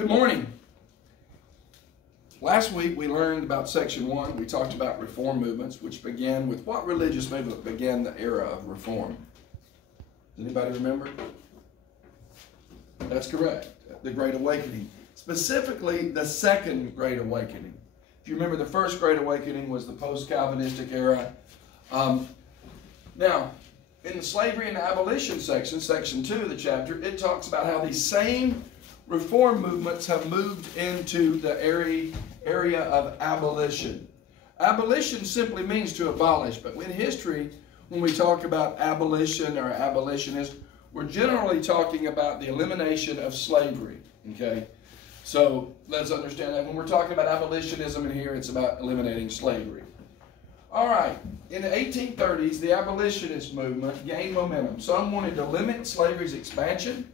Good morning. Last week we learned about section 1. We talked about reform movements, which began with what religious movement began the era of reform? Does anybody remember? That's correct. The Great Awakening. Specifically, the Second Great Awakening. If you remember, the First Great Awakening was the post-Calvinistic era. Now, in the slavery and abolition section, section 2 of the chapter, it talks about how these same reform movements have moved into the area of abolition. Abolition simply means to abolish, but in history, when we talk about abolition or abolitionists, we're generally talking about the elimination of slavery, okay? So let's understand that when we're talking about abolitionism in here, it's about eliminating slavery. All right, in the 1830s, the abolitionist movement gained momentum. Some wanted to limit slavery's expansion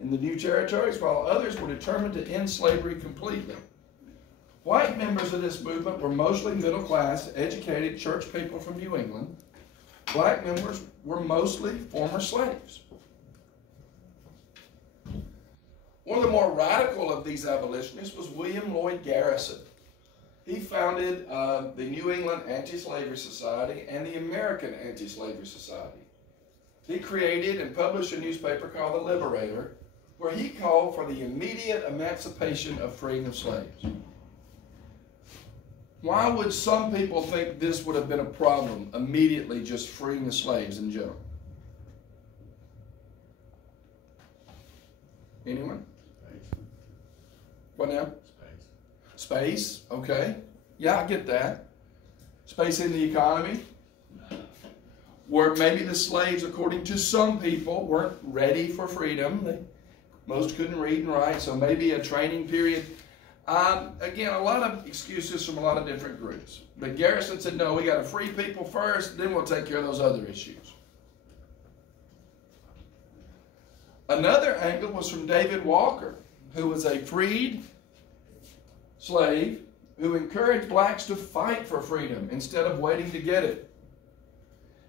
in the new territories, while others were determined to end slavery completely. White members of this movement were mostly middle-class, educated church people from New England. Black members were mostly former slaves. One of the more radical of these abolitionists was William Lloyd Garrison. He founded the New England Anti-Slavery Society and the American Anti-Slavery Society. He created and published a newspaper called The Liberator, where he called for the immediate emancipation of freeing slaves. Why would some people think this would have been a problem, immediately just freeing the slaves in general? Anyone? Space. What now? Space. Space, okay. Yeah, I get that. Space in the economy. Where maybe the slaves, according to some people, weren't ready for freedom. Most couldn't read and write, so maybe a training period. Again, a lot of excuses from a lot of different groups. But Garrison said, no, we got to free people first, then we'll take care of those other issues. Another angle was from David Walker, who was a freed slave who encouraged blacks to fight for freedom instead of waiting to get it.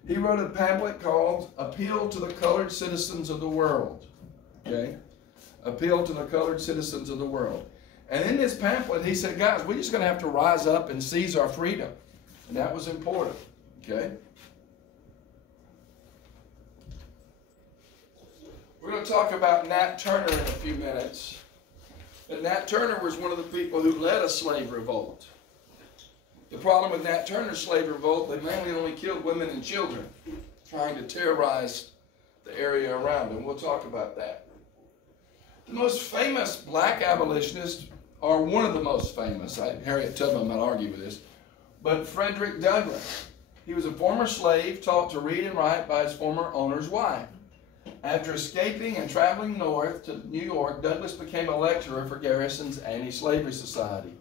He wrote a pamphlet called Appeal to the Colored Citizens of the World. Okay? Appeal to the colored citizens of the world. And in this pamphlet, he said, guys, we're just going to have to rise up and seize our freedom. And that was important. Okay? We're going to talk about Nat Turner in a few minutes. But Nat Turner was one of the people who led a slave revolt. The problem with Nat Turner's slave revolt, they mainly only killed women and children, trying to terrorize the area around them. We'll talk about that. The most famous black abolitionists, or one of the most famous, Harriet Tubman might argue with this, but Frederick Douglass. He was a former slave taught to read and write by his former owner's wife. After escaping and traveling north to New York, Douglass became a lecturer for Garrison's Anti-Slavery Society.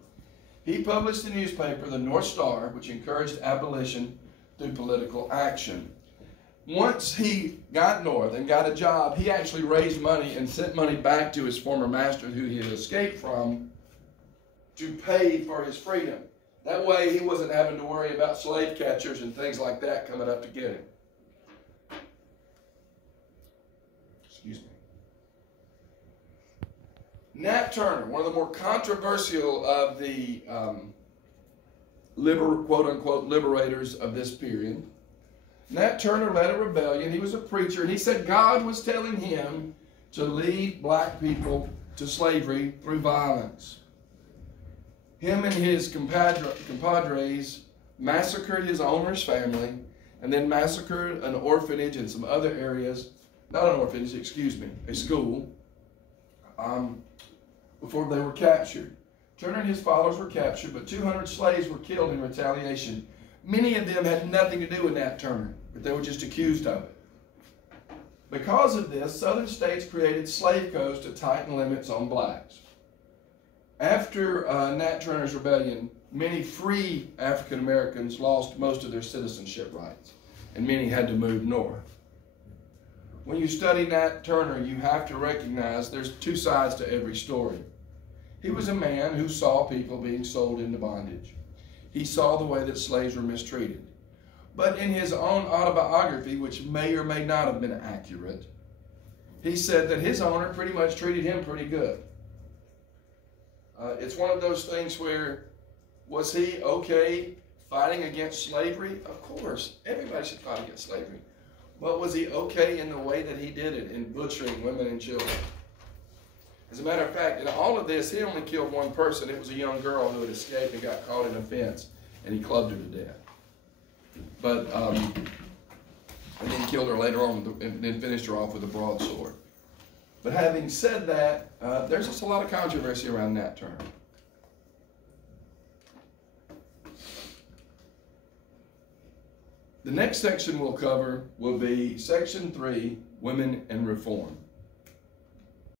He published the newspaper, The North Star, which encouraged abolition through political action. Once he got north and got a job, he actually raised money and sent money back to his former master, who he had escaped from, to pay for his freedom. That way he wasn't having to worry about slave catchers and things like that coming up to get him. Excuse me. Nat Turner, one of the more controversial of the quote-unquote liberators of this period. Nat Turner led a rebellion. He was a preacher, and he said God was telling him to lead black people to slavery through violence. Him and his compadres massacred his owner's family and then massacred an orphanage and some other areas, not an orphanage, excuse me, a school, before they were captured. Turner and his followers were captured, but 200 slaves were killed in retaliation. Many of them had nothing to do with Nat Turner, but they were just accused of it. Because of this, southern states created slave codes to tighten limits on blacks. After Nat Turner's rebellion, many free African Americans lost most of their citizenship rights, and many had to move north. When you study Nat Turner, you have to recognize there's two sides to every story. He was a man who saw people being sold into bondage. He saw the way that slaves were mistreated. But in his own autobiography, which may or may not have been accurate, he said that his owner pretty much treated him pretty good. It's one of those things where, was he okay fighting against slavery? Of course, everybody should fight against slavery. But was he okay in the way that he did it, in butchering women and children? As a matter of fact, in all of this, he only killed one person. It was a young girl who had escaped and got caught in a fence, and he clubbed her to death. But, and then killed her later on, and then finished her off with a broadsword. But having said that, there's just a lot of controversy around Nat Turner. The next section we'll cover will be Section 3, Women and Reform.